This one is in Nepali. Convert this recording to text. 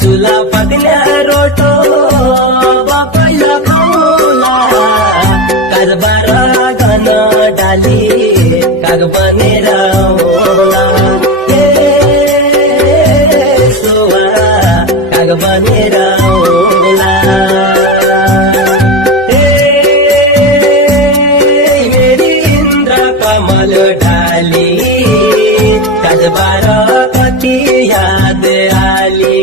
चुला पकल्या रोटो बापैला खाउला कारबार गन डाली काग बनेर होला सोवा काग बनेर होला मेरी इन्द्र कमल डाली काजबार कति याद आली